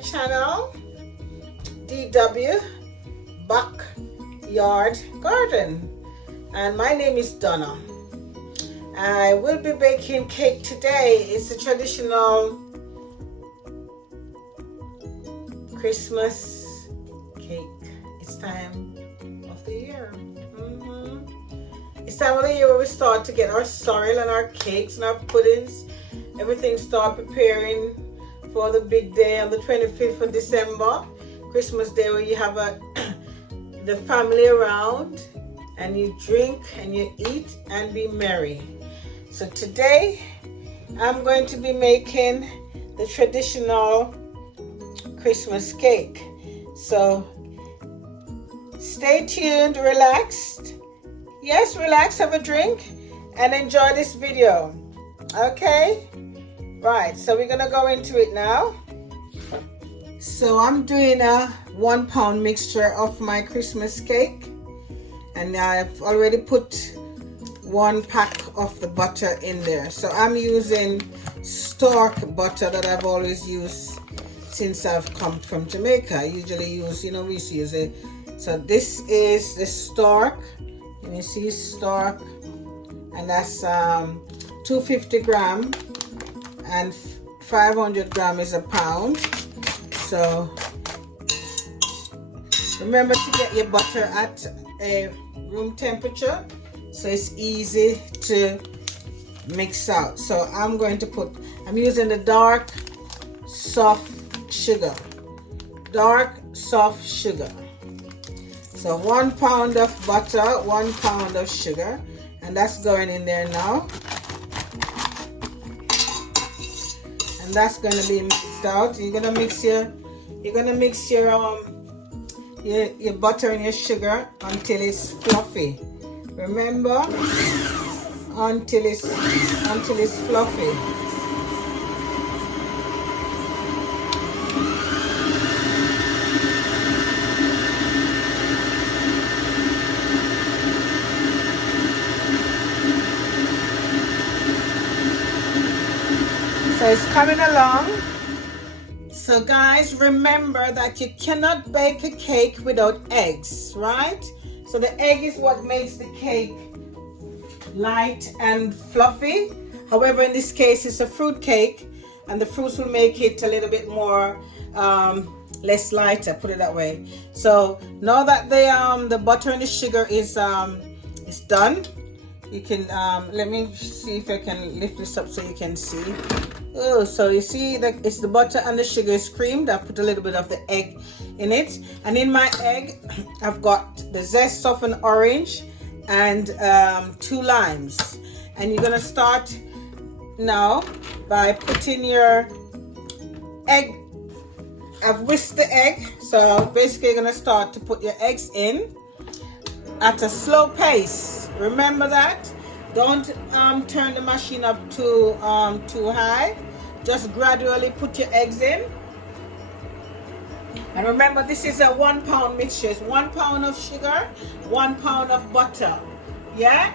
channel, DW Backyard Garden, and my name is Donna. I will be baking cake today. It's a traditional Christmas cake. It's time of the year. It's time of the year where we start to get our sorrel and our cakes and our puddings. Everything start preparing for the big day on the 25th of December, Christmas Day, where you have the family around and you drink and you eat and be merry. So today I'm going to be making the traditional Christmas cake. So stay tuned, relaxed. Yes, relax, have a drink and enjoy this video. Okay? Right, so we're gonna go into it now. So I'm doing a 1 pound mixture of my Christmas cake, and I've already put 1 pack of the butter in there. So I'm using stork butter that I've always used since I've come from Jamaica. I usually use, we used to use it. So this is the stork, and you see stork, and that's 250 gram. And 500 gram is a pound. So remember to get your butter at a room temperature so it's easy to mix out. So I'm using the dark soft sugar. So 1 pound of butter, 1 pound of sugar, and that's going in there now. And that's going to be mixed out. You're gonna mix your butter and your sugar until it's fluffy. Remember, until it's fluffy. So it's coming along. So guys, remember that you cannot bake a cake without eggs, right? So the egg is what makes the cake light and fluffy. However, in this case, it's a fruit cake, and the fruits will make it a little bit more less lighter, put it that way. So now that the butter and the sugar is done, you can let me see if I can lift this up so you can see. Oh, so you see that it's the butter and the sugar is creamed. I've put a little bit of the egg in it, and in my egg I've got the zest of an orange and 2 limes. And you're gonna start now by putting your egg. I've whisked the egg, so basically you're gonna start to put your eggs in at a slow pace. Remember that. Don't turn the machine up too high. Just gradually put your eggs in. And remember, this is a 1 pound mixture. It's 1 pound of sugar, 1 pound of butter. Yeah?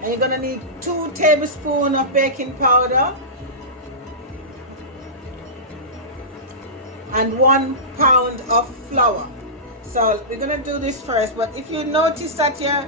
And you're gonna need 2 tablespoons of baking powder and 1 pound of flour. So we're gonna do this first, but if you notice that your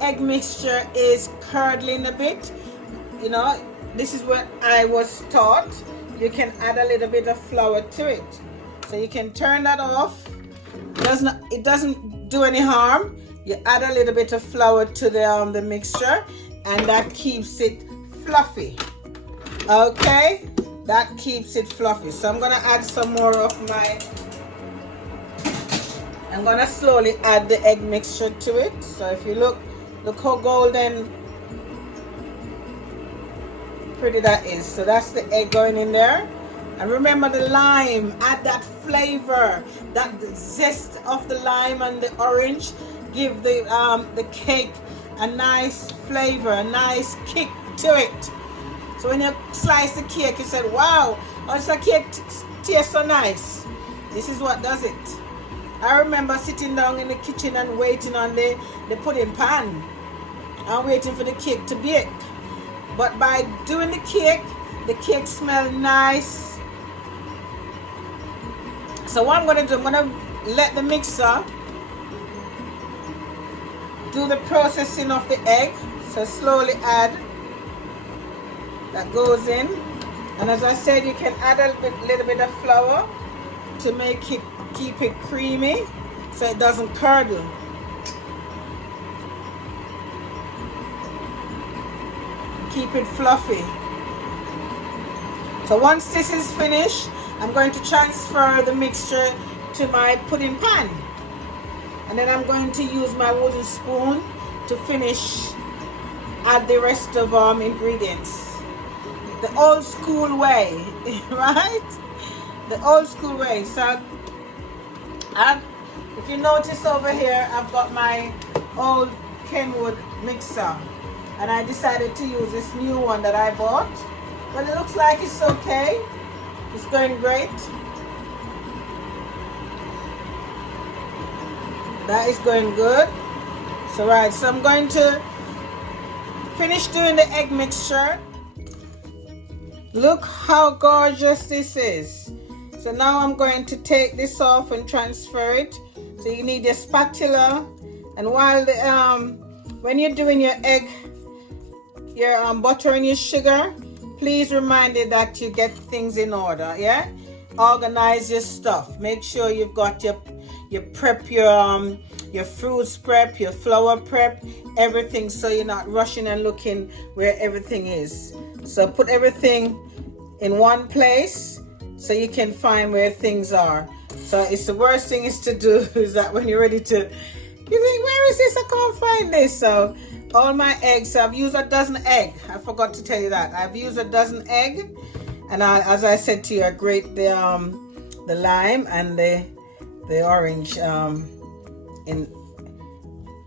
egg mixture is curdling a bit, this is what I was taught. You can add a little bit of flour to it. So you can turn that off. It doesn't do any harm. You add a little bit of flour to the mixture, and that keeps it fluffy. Okay? That keeps it fluffy. So I'm gonna add some more of I'm gonna slowly add the egg mixture to it. So if you look how golden pretty that is. So that's the egg going in there. And remember the lime, add that flavor, that zest of the lime and the orange give the cake a nice flavor, a nice kick to it. So when you slice the cake, you said, wow, how does the cake taste so nice? This is what does it. I remember sitting down in the kitchen and waiting on the pudding pan and waiting for the cake to bake. But by doing the cake smelled nice So what I'm going to do, I'm going to let the mixer do the processing of the egg. So slowly add. That goes in. And as I said, you can add a little bit of flour to make it, keep it creamy so it doesn't curdle. Keep it fluffy. So once this is finished, I'm going to transfer the mixture to my pudding pan. And then I'm going to use my wooden spoon to finish, add the rest of ingredients. The old school way, right? The old school way. So if you notice over here, I've got my old Kenwood mixer. And I decided to use this new one that I bought. But it looks like it's okay. It's going great. That is going good. So right, so I'm going to finish doing the egg mixture. Look how gorgeous this is. So now I'm going to take this off and transfer it. So you need your spatula. And while the when you're doing your egg, your butter and your sugar, please remind you that you get things in order. Yeah, organize your stuff. Make sure you've got your prep, your fruits prep, your flour prep, everything, so you're not rushing and looking where everything is. So put everything in one place so you can find where things are. So it's the worst thing is to do is that when you're ready to, you think, where is this? I can't find this. So all my eggs, I've used a dozen egg. I forgot to tell you that. I've used a dozen egg, and as I said to you, I grate the lime and the orange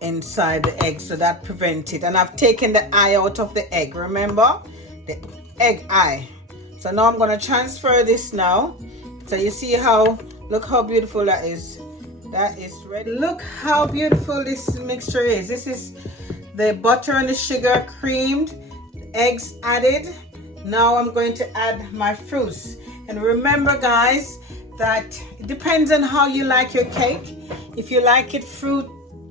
inside the egg, so that prevents it. And I've taken the eye out of the egg. Remember the egg eye. So now I'm going to transfer this now. So you see how, look how beautiful that is. That is ready. Look how beautiful this mixture is. This is the butter and the sugar creamed, the eggs added. Now I'm going to add my fruits. And remember guys, that it depends on how you like your cake. If you like it fruit,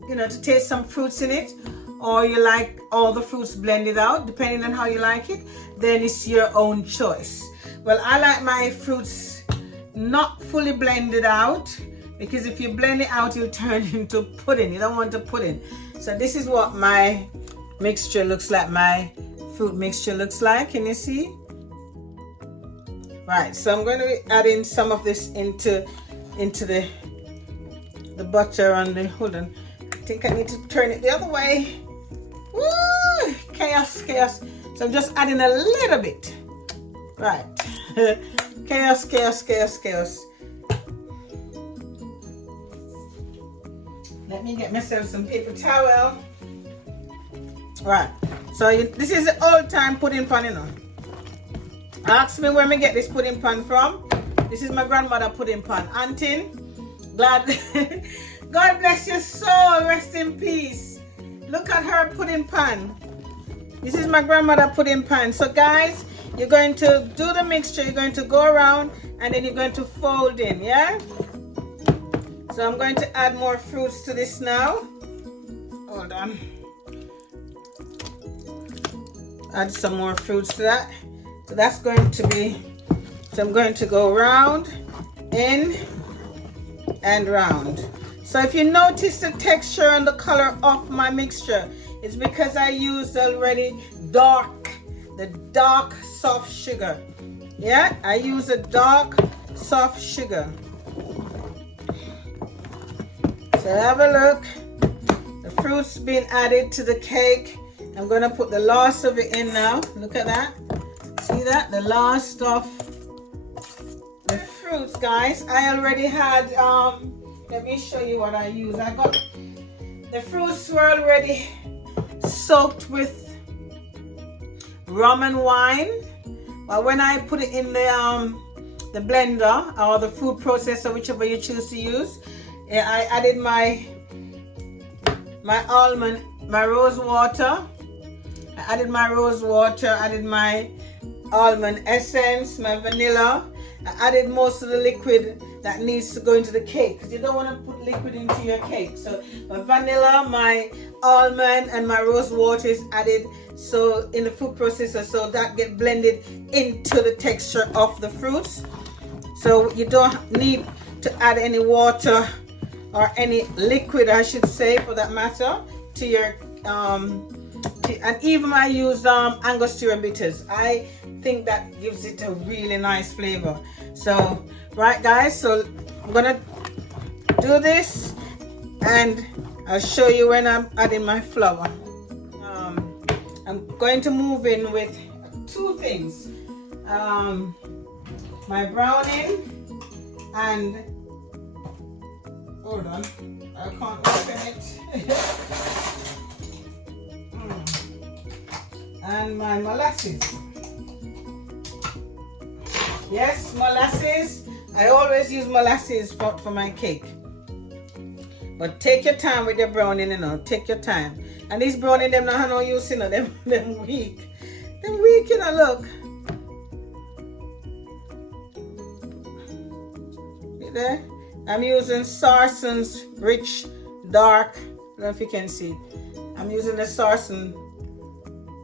to taste some fruits in it, or you like all the fruits blended out, depending on how you like it, then it's your own choice. Well, I like my fruits not fully blended out, because if you blend it out, it'll turn into pudding. You don't want a pudding. So this is what my mixture looks like, my fruit mixture looks like. Can you see? Right, so I'm going to be adding some of this into the butter and the, hold on, I think I need to turn it the other way. Woo! Chaos. So I'm just adding a little bit. Right. Chaos. Let me get myself some paper towel. Right. So this is the old time pudding pan, Ask me where me get this pudding pan from. This is my grandmother pudding pan. Auntie, glad. God bless your soul. Rest in peace. Look at her pudding pan. This is my grandmother pudding pan. So guys, you're going to do the mixture. You're going to go around and then you're going to fold in. Yeah. So I'm going to add more fruits to this now. Hold on. Add some more fruits to that. So that's going to be, so I'm going to go round, in, and round. So if you notice the texture and the color of my mixture, it's because I used already the dark soft sugar. Yeah, I use a dark soft sugar. So have a look. The fruits being added to the cake. I'm going to put the last of it in now. Look at that. See that? The last of the fruits, guys. I already had, let me show you what I used. I got, the fruits were already soaked with rum and wine. But when I put it in the blender or the food processor, whichever you choose to use, I added my almond, my rose water. I added my rose water, added my almond essence, my vanilla. I added most of the liquid that needs to go into the cake, because you don't want to put liquid into your cake. So my vanilla, my almond, and my rose water is added so in the food processor, so that get blended into the texture of the fruits. So you don't need to add any water or any liquid, I should say, for that matter, to your and even I use angostura bitters. I think that gives it a really nice flavor. So right guys, so I'm gonna do this and I'll show you when I'm adding my flour. I'm going to move in with two things, my browning and hold on, I can't open it. And my molasses. Yes, molasses. I always use molasses for my cake. But take your time with your browning, you know. Take your time. And these browning, them not have no use, you know. Them weak. Them weak, you know, look. See there? I'm using Sarson's Rich Dark. I don't know if you can see. I'm using the Sarson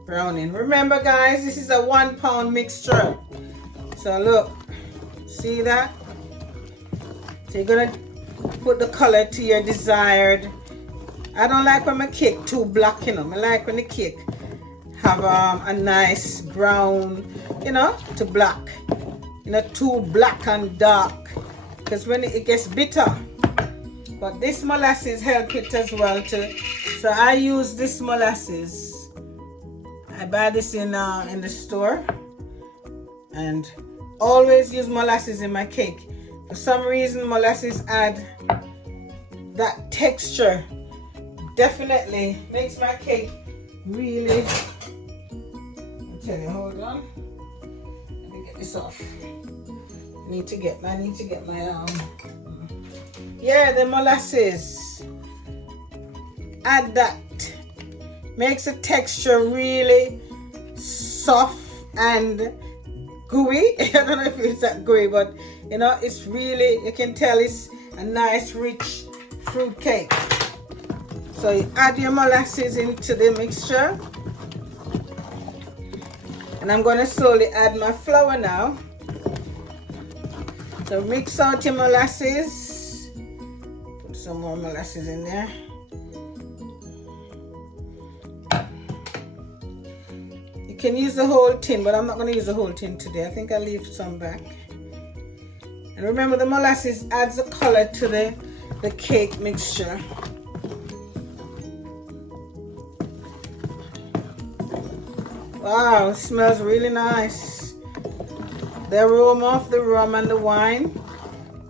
browning. Remember guys, this is a 1 pound mixture. So look, see that? So you're gonna put the color to your desired. I don't like when my cake too black, you know. I like when the cake have a nice brown, you know, to black. You know, too black and dark, because when it gets bitter. But this molasses help it as well too. So I use this molasses. I buy this in the store, and always use molasses in my cake. For some reason, molasses add that texture. Definitely makes my cake really. I'll tell you, hold on. Let me get this off. I need to get my yeah, the molasses. Add that. Makes the texture really soft and gooey. I don't know if it's that gooey, but you know, it's really, you can tell it's a nice rich fruit cake. So you add your molasses into the mixture, and I'm going to slowly add my flour now. So mix out your molasses. Put some more molasses in there. You can use the whole tin, but I'm not going to use the whole tin today. I think I'll leave some back. And remember, the molasses adds a color to the cake mixture. Wow, it smells really nice. The aroma of the rum and the wine.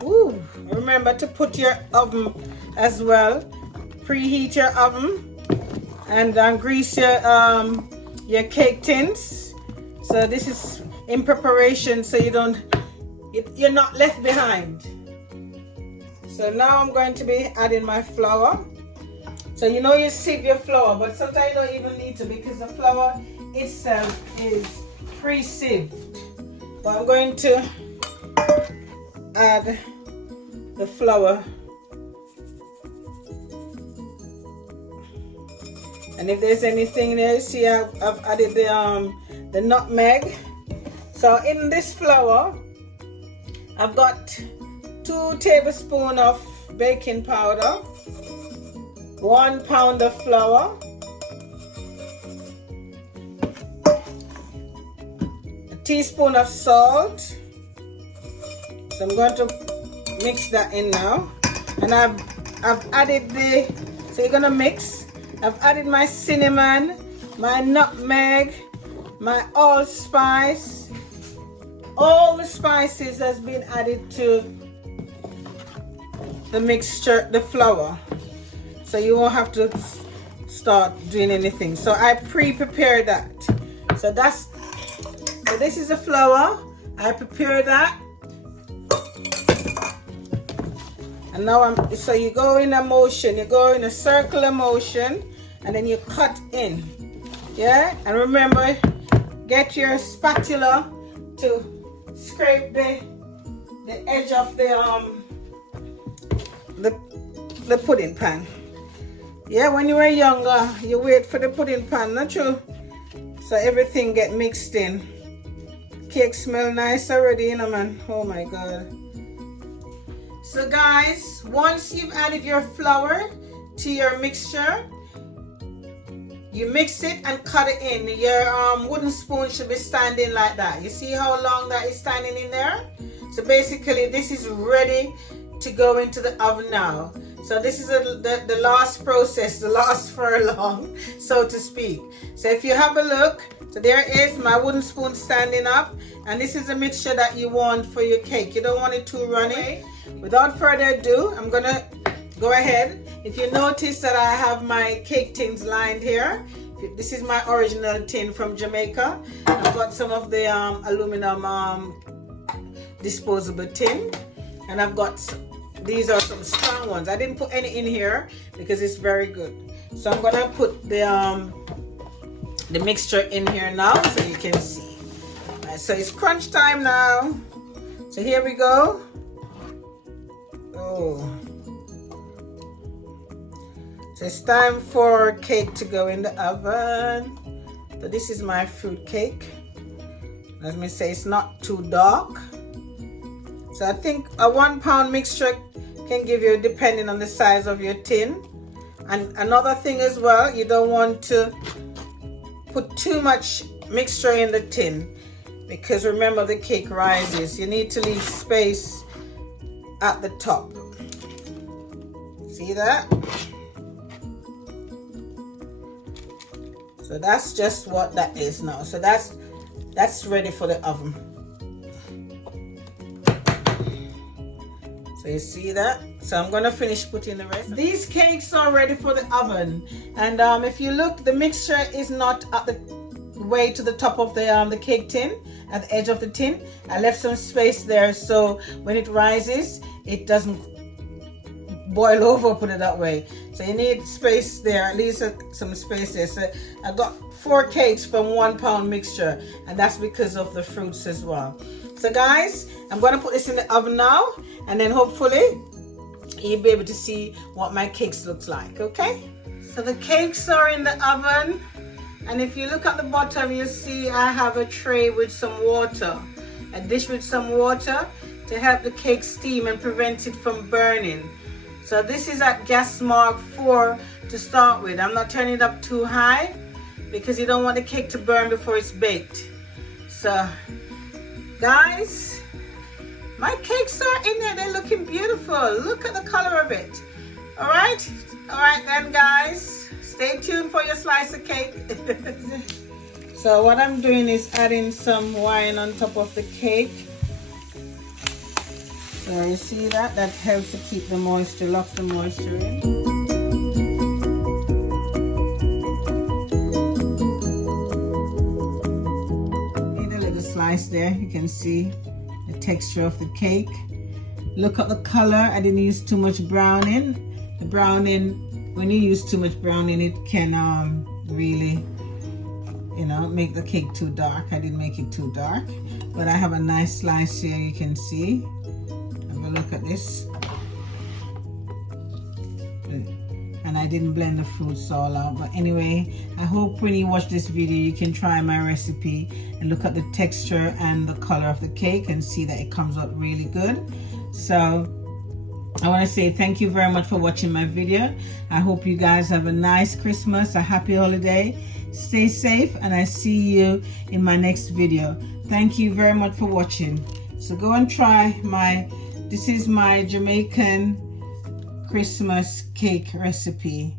Ooh, remember to put your oven as well. Preheat your oven and grease your cake tins. So this is in preparation, so you're not left behind. So now I'm going to be adding my flour. So you know you sieve your flour, but sometimes you don't even need to, because the flour itself is pre-sieved. But I'm going to add the flour. And if there's anything there, you see I've added the nutmeg. So in this flour, I've got 2 tablespoons of baking powder, 1 pound of flour, a teaspoon of salt. So I'm going to mix that in now. And I've added so you're gonna mix. I've added my cinnamon, my nutmeg, my allspice. All the spices has been added to the mixture, the flour. So you won't have to start doing anything. So I pre-prepared that. So this is the flour. I prepared that. And now so you go in a motion, you go in a circular motion, and then you cut in. Yeah? And remember, get your spatula to scrape the the edge of the pudding pan. Yeah, when you were younger, you wait for the pudding pan, not true? So everything get mixed in. Cake smell nice already, you know, man. Oh my God. So guys, once you've added your flour to your mixture, you mix it and cut it in. Your wooden spoon should be standing like that. You see how long that is standing in there? So basically this is ready to go into the oven now. So this is the last process, the last furlong, so to speak. So if you have a look, so there is my wooden spoon standing up, and this is the mixture that you want for your cake. You don't want it too runny. Without further ado, I'm gonna go ahead. If you notice that I have my cake tins lined here, this is my original tin from Jamaica. I've got some of the aluminum disposable tin, and I've got, these are some strong ones. I didn't put any in here because it's very good. So I'm gonna put the mixture in here now so you can see. Right, so it's crunch time now. So here we go. Oh. So it's time for cake to go in the oven. So this is my fruit cake. Let me say it's not too dark. So I think a 1 pound mixture can give you, depending on the size of your tin. And another thing as well, you don't want to put too much mixture in the tin, because remember the cake rises. You need to leave space at the top. See that? So that's just what that is now. So that's ready for the oven. So you see that? So I'm gonna finish putting the rest. These cakes are ready for the oven. And if you look, the mixture is not at the way to the top of the cake tin, at the edge of the tin. I left some space there so when it rises, it doesn't boil over, put it that way. So you need space there, at least some space there. So I got 4 cakes from 1 pound mixture, and that's because of the fruits as well. So guys, I'm gonna put this in the oven now, and then hopefully you'll be able to see what my cakes looks like, okay? So the cakes are in the oven, and if you look at the bottom, you see I have a tray with some water, a dish with some water to help the cake steam and prevent it from burning. So this is at gas mark 4 to start with. I'm not turning it up too high because you don't want the cake to burn before it's baked. So guys, my cakes are in there. They're looking beautiful. Look at the color of it. All right then guys, stay tuned for your slice of cake. So what I'm doing is adding some wine on top of the cake. So you see that? That helps to keep the moisture, lock the moisture in. Need a little slice there. You can see the texture of the cake. Look at the color. I didn't use too much browning. The browning, when you use too much browning, it can really, you know, make the cake too dark. I didn't make it too dark, but I have a nice slice here. You can see. Look at this, and I didn't blend the fruits all out, but anyway, I hope when you watch this video you can try my recipe and look at the texture and the color of the cake and see that it comes out really good. So I want to say thank you very much for watching my video. I hope you guys have a nice Christmas, a happy holiday, stay safe, and I see you in my next video. Thank you very much for watching. So go and try this is my Jamaican Christmas cake recipe.